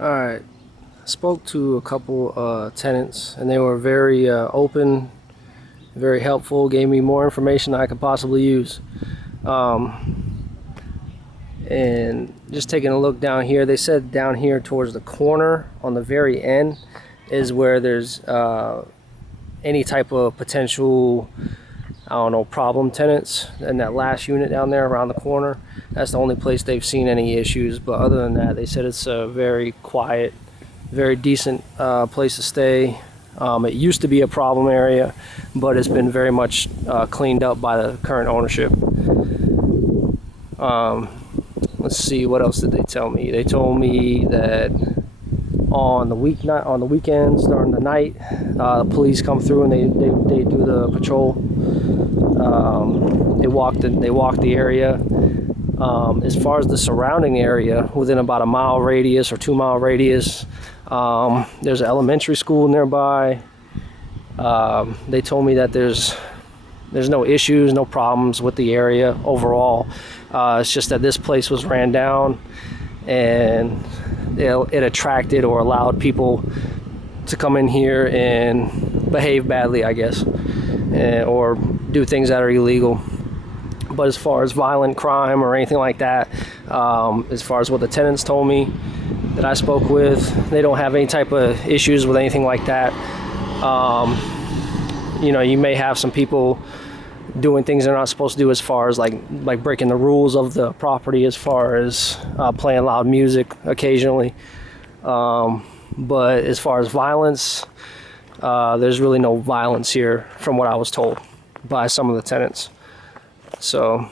All right. I spoke to a couple tenants, and they were very open, very helpful. Gave me more information I could possibly use. And just taking a look down here, they said down here towards the corner on the very end is where there's any type of potential, I don't know, problem tenants. And that last unit down there around the corner, that's the only place they've seen any issues. But other than that, they said it's a very quiet, very decent place to stay. It used to be a problem area, but it's been very much cleaned up by the current ownership. Let's see, what else did they tell me? They told me that on the weekends during the night, the police come through and they do the patrol. They walk the area. As far as the surrounding area, within about a mile radius or 2 mile radius, there's an elementary school nearby. They told me that there's no issues, no problems with the area overall. It's just that this place was ran down, and it attracted or allowed people to come in here and behave badly, I guess, or do things that are illegal. But as far as violent crime or anything like that, as far as what the tenants told me that I spoke with, they don't have any type of issues with anything like that. You may have some people doing things they're not supposed to do, as far as like breaking the rules of the property, as far as playing loud music occasionally. But as far as violence, there's really no violence here from what I was told by some of the tenants. So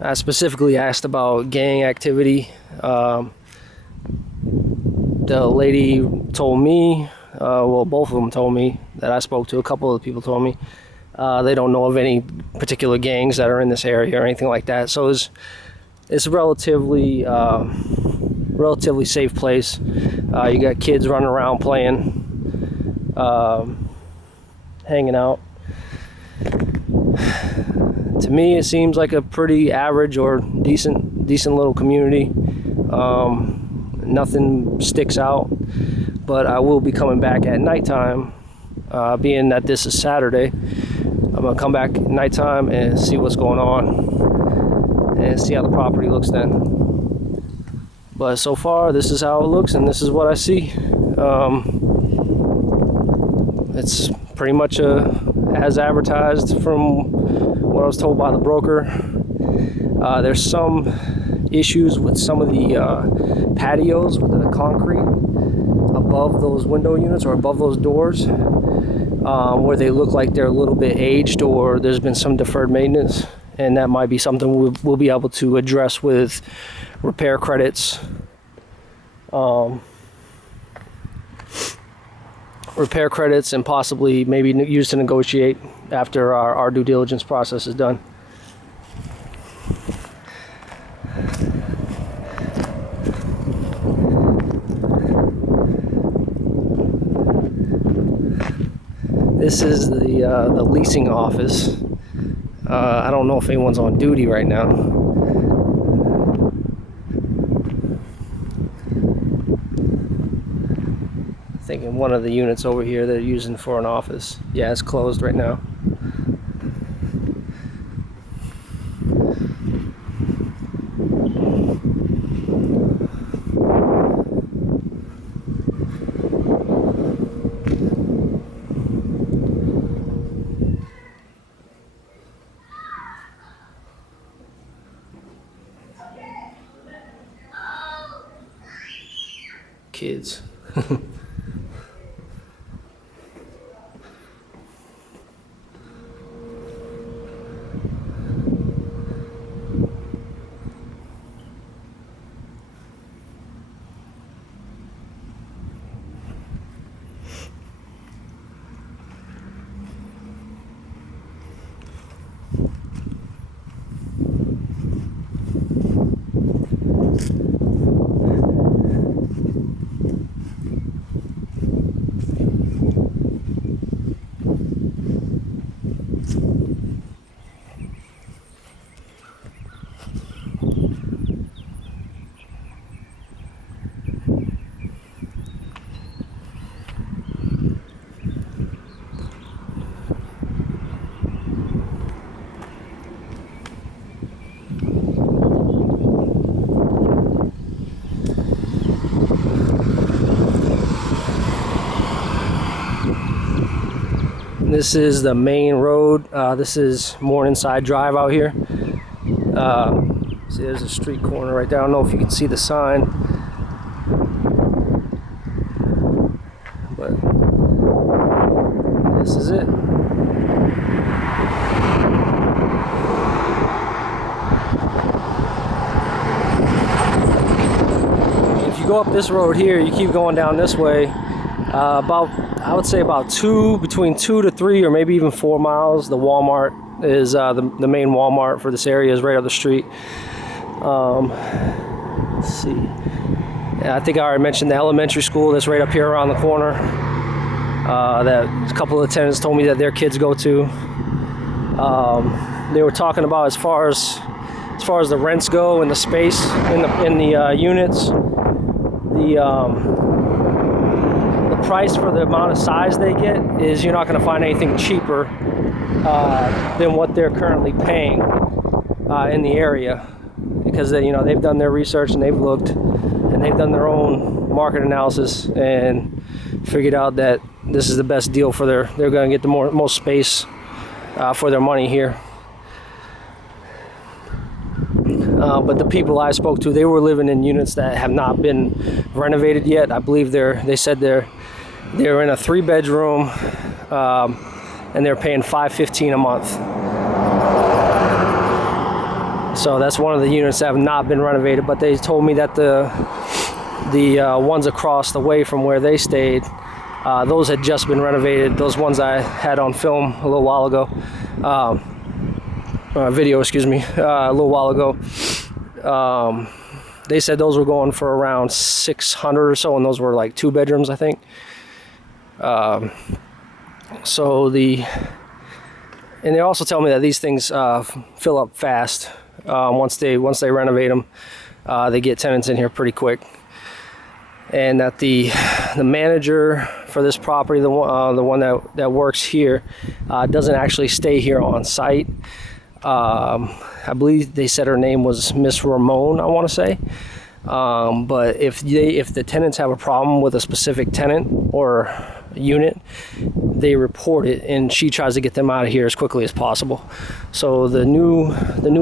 I specifically asked about gang activity. The lady told me, both of them told me that I spoke to. A couple of people told me they don't know of any particular gangs that are in this area or anything like that. So it's a relatively safe place. You got kids running around playing, hanging out. To me, it seems like a pretty average or decent little community. Nothing sticks out, but I will be coming back at nighttime, being that this is Saturday. I'm gonna come back at nighttime and see what's going on and see how the property looks then. But so far, this is how it looks, and this is what I see. It's pretty much as advertised from what I was told by the broker. There's some issues with some of the patios with the concrete above those window units or above those doors, where they look like they're a little bit aged or there's been some deferred maintenance, and that might be something we'll be able to address with repair credits. Repair credits, and possibly maybe use to negotiate after our due diligence process is done. This is the leasing office. I don't know if anyone's on duty right now. I think in one of the units over here they're using for an office. Yeah, it's closed right now. Kids. This is the main road. This is Morningside Drive out here. See, there's a street corner right there. I don't know if you can see the sign, but this is it. If you go up this road here, you keep going down this way, I would say between 2 to 3 or maybe even 4 miles. The Walmart is the main Walmart for this area is right up the street. Let's see. Yeah, I think I already mentioned the elementary school that's right up here around the corner. That a couple of the tenants told me that their kids go to. They were talking about as far as the rents go and the space in the units. The price for the amount of size they get is you're not going to find anything cheaper than what they're currently paying in the area, because they've done their research and they've looked and they've done their own market analysis and figured out that this is the best deal for they're going to get the most space for their money here. But the people I spoke to, they were living in units that have not been renovated yet. I believe they said they're in a 3-bedroom, and they're paying $515 a month. So that's one of the units that have not been renovated. But they told me that the ones across the way from where they stayed, those had just been renovated. Those ones I had on film a little while ago. Video, excuse me, a little while ago. They said those were going for around $600 or so, and those were like 2 bedrooms, I think. And they also tell me that these things fill up fast. Once they renovate them, they get tenants in here pretty quick. And that the manager for this property, the one that works here, doesn't actually stay here on site. I believe they said her name was Miss Ramon, I want to say. But if the tenants have a problem with a specific tenant or unit, they report it, and she tries to get them out of here as quickly as possible. So the new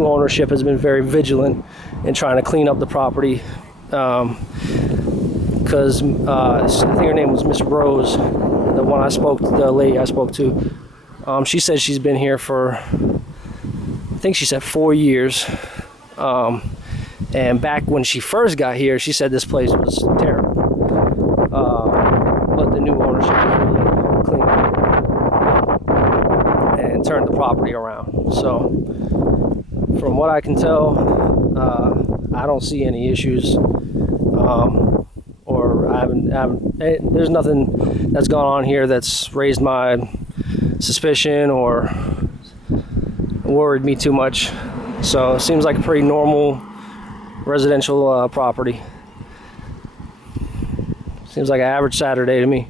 ownership has been very vigilant in trying to clean up the property. Because I think her name was Miss Rose, the lady I spoke to. She said she's been here for, I think she said 4 years. And back when she first got here, she said this place was terrible. But the new ownership really cleaned it and turned the property around. So from what I can tell, I don't see any issues. There's nothing that's gone on here that's raised my suspicion or worried me too much. So it seems like a pretty normal residential property. Seems like an average Saturday to me.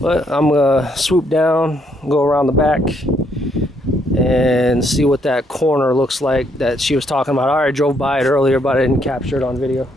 But I'm gonna swoop down, go around the back, and see what that corner looks like that she was talking about. I already drove by it earlier, but I didn't capture it on video.